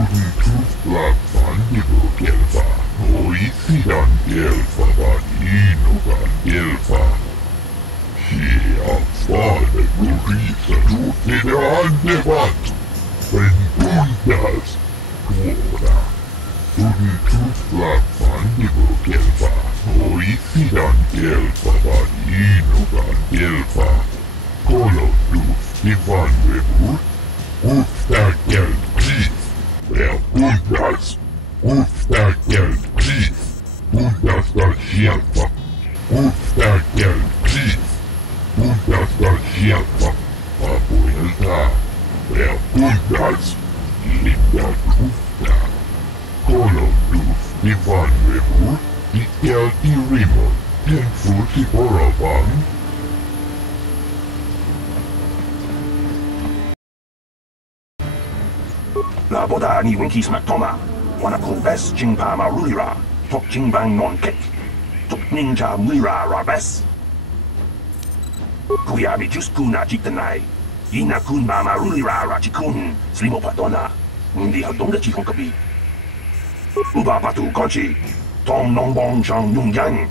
Lappan kelpa, oisidan kelpa vaan inukan kelpa. Hia faade gurisa tuutine antevat, ven puntas tuoda. Lappan kelpa, oisidan kelpa vaan inukan kelpa. Kolotus ivan vevut, ufta kelpis. Ja puntas, ufta kelpis. Puntasta sieltä, ufta kelpis. Puntasta sieltä, apuilta. Ja puntas, linda ufta. Kolotus ivan vevut, pitkälti rimo, tenfuusi porovan. La boda ni winkis maktoma, wana kumbes jingpa marulira, tok jingbang non kek, tok ninja muira rabes. Kuyabi just kuna jitanai, ina kun marulira rachikun, slimo patona, hindi hadonga chikong kabi. Uba patu konchi, tong nongbong chang yung yang.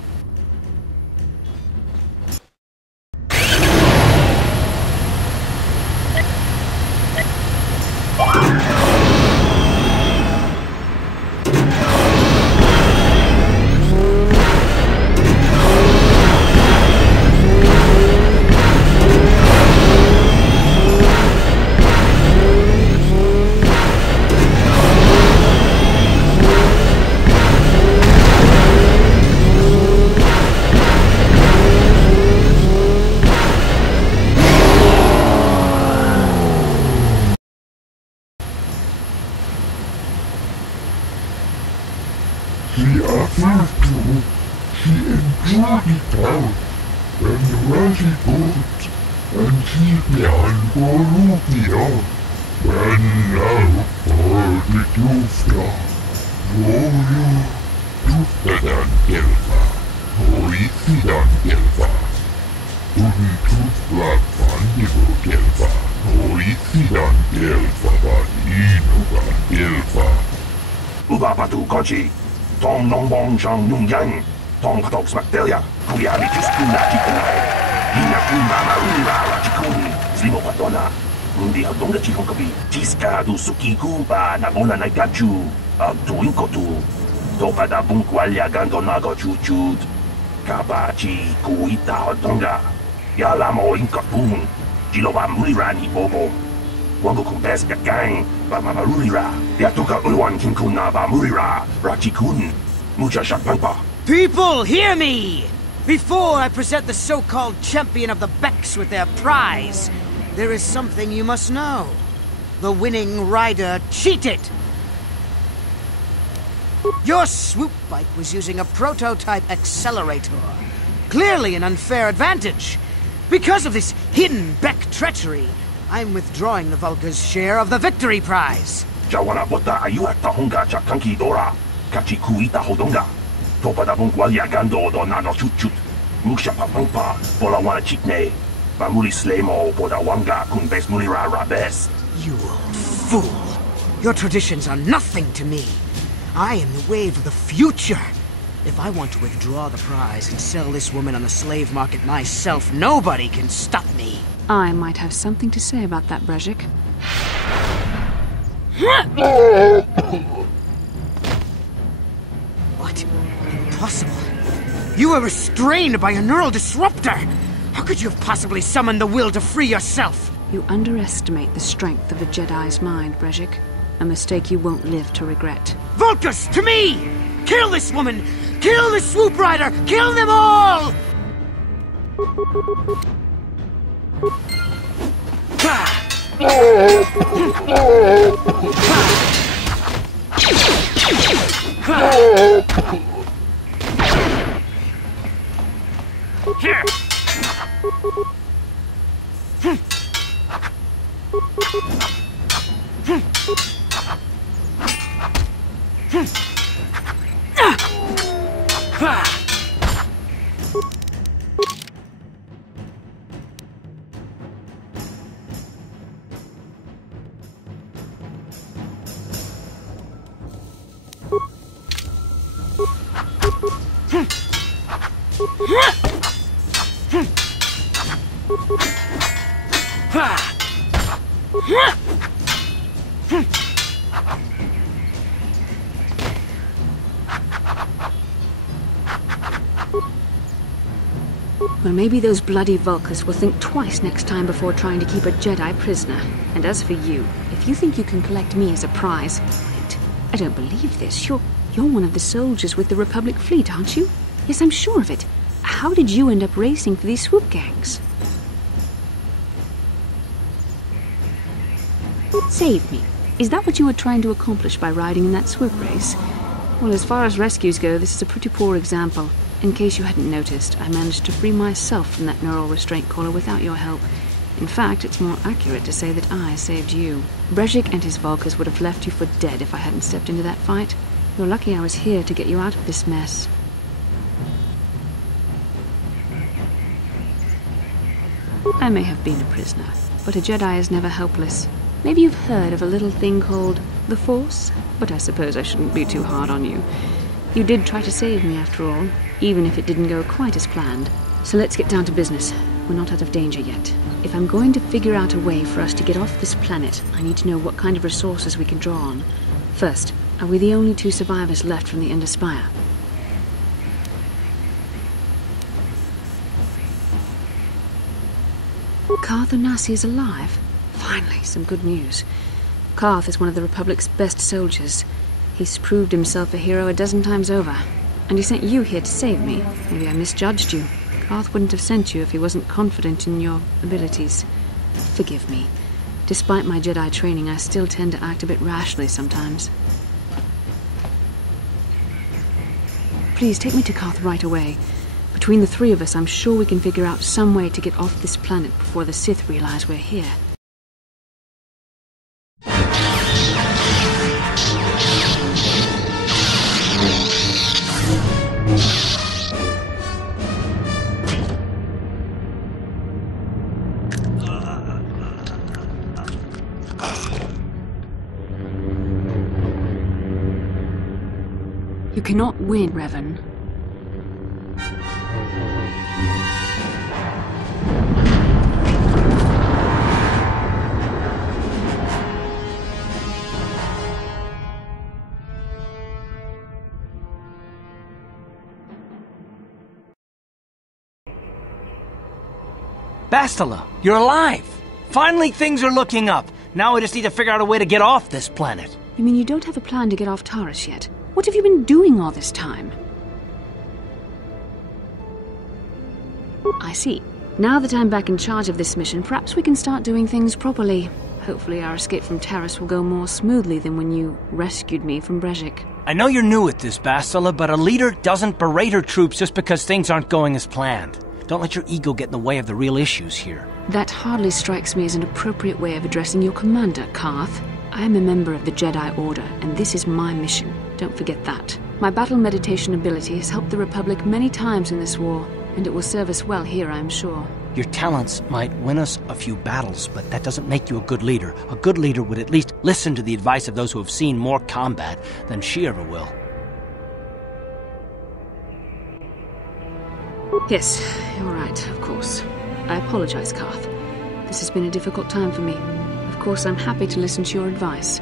She afternoon, she enjoyed it out, and Rashi boat, and she began Bolivia, and now for the Tufta. Tuftadan kelpa, oisidan kelpa. Tuflappan kelpa, oisidan kelpa, vaan inukan kelpa. Uba patu konchi. Tong nongbong chang yung yang, tong patok smaktelia, kuyabi just kuna jitanai. Ina kun marulira rachikun, slimo patona. Hindi hadonga chikong kabi, chiska du suki kuba na bona na gachu, tuwing kotu. Topada bungkwalya gando nago chuchut. Kabachi kuita hadonga. Yalamo inkapung, jiloba mulira ni bobo. Wango kumbes gang, ba marulira. Yatuka ulwan kinkuna ba mulira, rachikun. Mucha shakpangpa. People, hear me! Before I present the so-called champion of the Becks with their prize, there is something you must know. The winning rider cheated! Your swoop bike was using a prototype accelerator. Clearly an unfair advantage. Because of this hidden Beck treachery, I'm withdrawing the Vulca's share of the victory prize. Jawana bota ayuat tahonga chakanki dora. Kachi kuita hodonga. Topada bungwalya gando do nano chuchut. Muksha papangpa, bola wana chitne. Bamuli slemo boda wanga kunbes mulira rabes. You old fool! Your traditions are nothing to me. I am the wave of the future. If I want to withdraw the prize and sell this woman on the slave market myself, nobody can stop me. I might have something to say about that, Brejik. What? Impossible. You were restrained by a neural disruptor. How could you have possibly summoned the will to free yourself? You underestimate the strength of a Jedi's mind, Brejik. A mistake you won't live to regret. Vulcus, to me! Kill this woman! Kill the swoop rider! Kill them all! Here! Well, maybe those bloody Vulkars will think twice next time before trying to keep a Jedi prisoner. And as for you, if you think you can collect me as a prize... Wait, I don't believe this. You're one of the soldiers with the Republic fleet, aren't you? Yes, I'm sure of it. How did you end up racing for these swoop gangs? Save me. Is that what you were trying to accomplish by riding in that swoop race? Well, as far as rescues go, this is a pretty poor example. In case you hadn't noticed, I managed to free myself from that neural restraint collar without your help. In fact, it's more accurate to say that I saved you. Brejik and his Vulkars would have left you for dead if I hadn't stepped into that fight. You're lucky I was here to get you out of this mess. I may have been a prisoner, but a Jedi is never helpless. Maybe you've heard of a little thing called the Force, but I suppose I shouldn't be too hard on you. You did try to save me after all, even if it didn't go quite as planned. So let's get down to business. We're not out of danger yet. If I'm going to figure out a way for us to get off this planet, I need to know what kind of resources we can draw on. First, are we the only two survivors left from the Ender Spire? Karth Onasi is alive. Finally, some good news. Karth is one of the Republic's best soldiers. He's proved himself a hero a dozen times over. And he sent you here to save me. Maybe I misjudged you. Karth wouldn't have sent you if he wasn't confident in your abilities. Forgive me. Despite my Jedi training, I still tend to act a bit rashly sometimes. Please take me to Karth right away. Between the three of us, I'm sure we can figure out some way to get off this planet before the Sith realize we're here. You cannot win, Revan. Bastila, you're alive! Finally things are looking up. Now we just need to figure out a way to get off this planet. You mean you don't have a plan to get off Taris yet? What have you been doing all this time? I see. Now that I'm back in charge of this mission, perhaps we can start doing things properly. Hopefully our escape from Taris will go more smoothly than when you rescued me from Brejik. I know you're new at this, Bastila, but a leader doesn't berate her troops just because things aren't going as planned. Don't let your ego get in the way of the real issues here. That hardly strikes me as an appropriate way of addressing your commander, Karth. I am a member of the Jedi Order, and this is my mission. Don't forget that. My battle meditation ability has helped the Republic many times in this war, and it will serve us well here, I am sure. Your talents might win us a few battles, but that doesn't make you a good leader. A good leader would at least listen to the advice of those who have seen more combat than she ever will. Yes, you're right, of course. I apologize, Karth. This has been a difficult time for me. Of course, I'm happy to listen to your advice.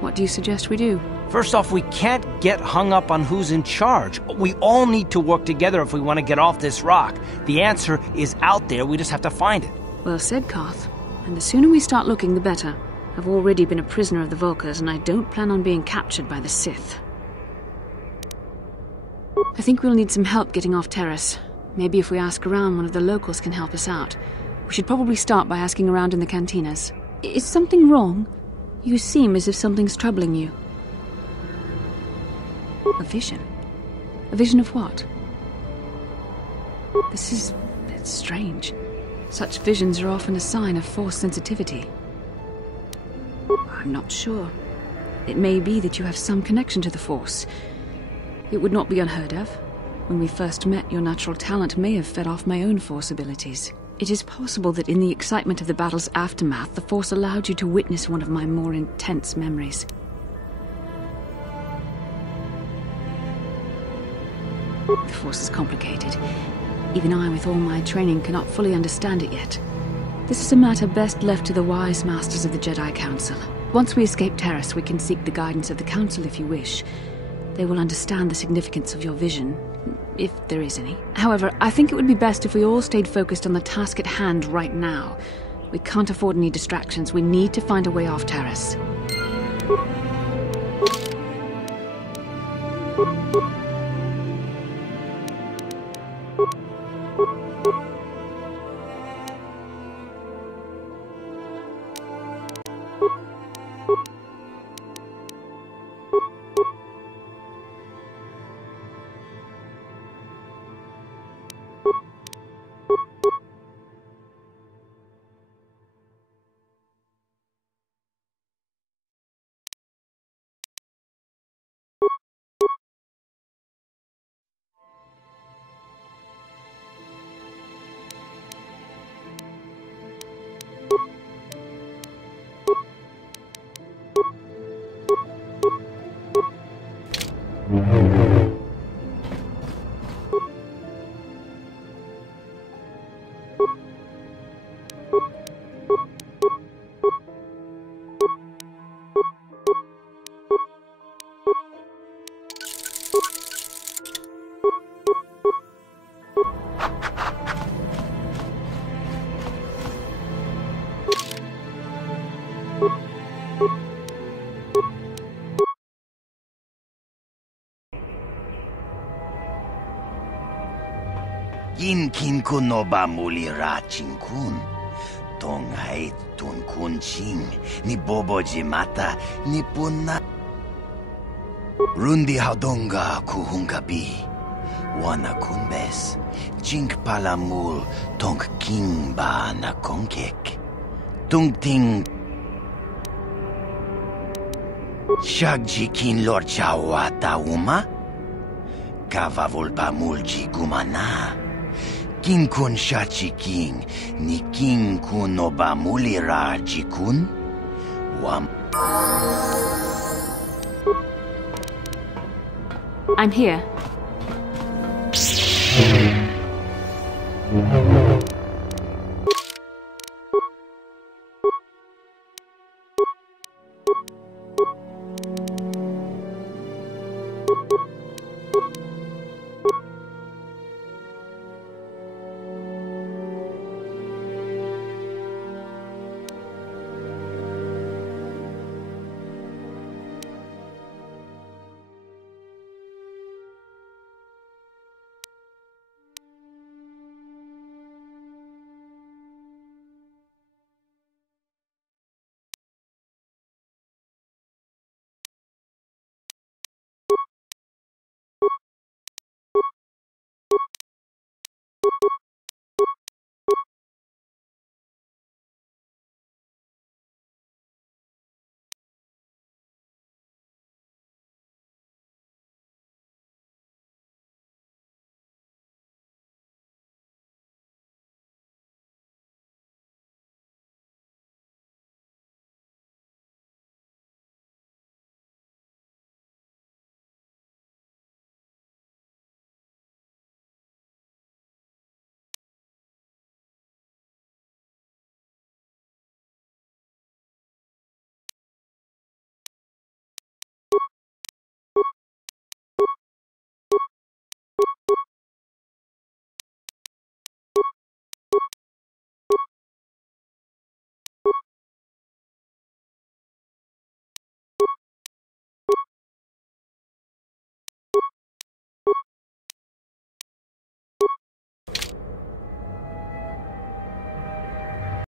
What do you suggest we do? First off, we can't get hung up on who's in charge. We all need to work together if we want to get off this rock. The answer is out there, we just have to find it. Well said, Karth. And the sooner we start looking, the better. I've already been a prisoner of the Vulkars, and I don't plan on being captured by the Sith. I think we'll need some help getting off Taris. Maybe if we ask around, one of the locals can help us out. We should probably start by asking around in the cantinas. Is something wrong? You seem as if something's troubling you. A vision? A vision of what? This is... it's strange. Such visions are often a sign of Force sensitivity. I'm not sure. It may be that you have some connection to the Force. It would not be unheard of. When we first met, your natural talent may have fed off my own Force abilities. It is possible that in the excitement of the battle's aftermath, the Force allowed you to witness one of my more intense memories. The Force is complicated. Even I, with all my training, cannot fully understand it yet. This is a matter best left to the wise masters of the Jedi Council. Once we escape Terrace, we can seek the guidance of the Council if you wish. They will understand the significance of your vision, if there is any. However, I think it would be best if we all stayed focused on the task at hand right now. We can't afford any distractions. We need to find a way off Terrace. Kin kun no ba muli ra ching kun. Tong hai tun kun ching. Ni bobo jimata ni punna. Rundi haudonga kuhungabi. Wana kunbes. Chink palamul tong king ba na konkek. Tung ting. Shagji kin lor chawata uma. Kavavul ba mulji gumana. King kun shachi king, ni king kun no ba mulira jikun? Wam. I'm here.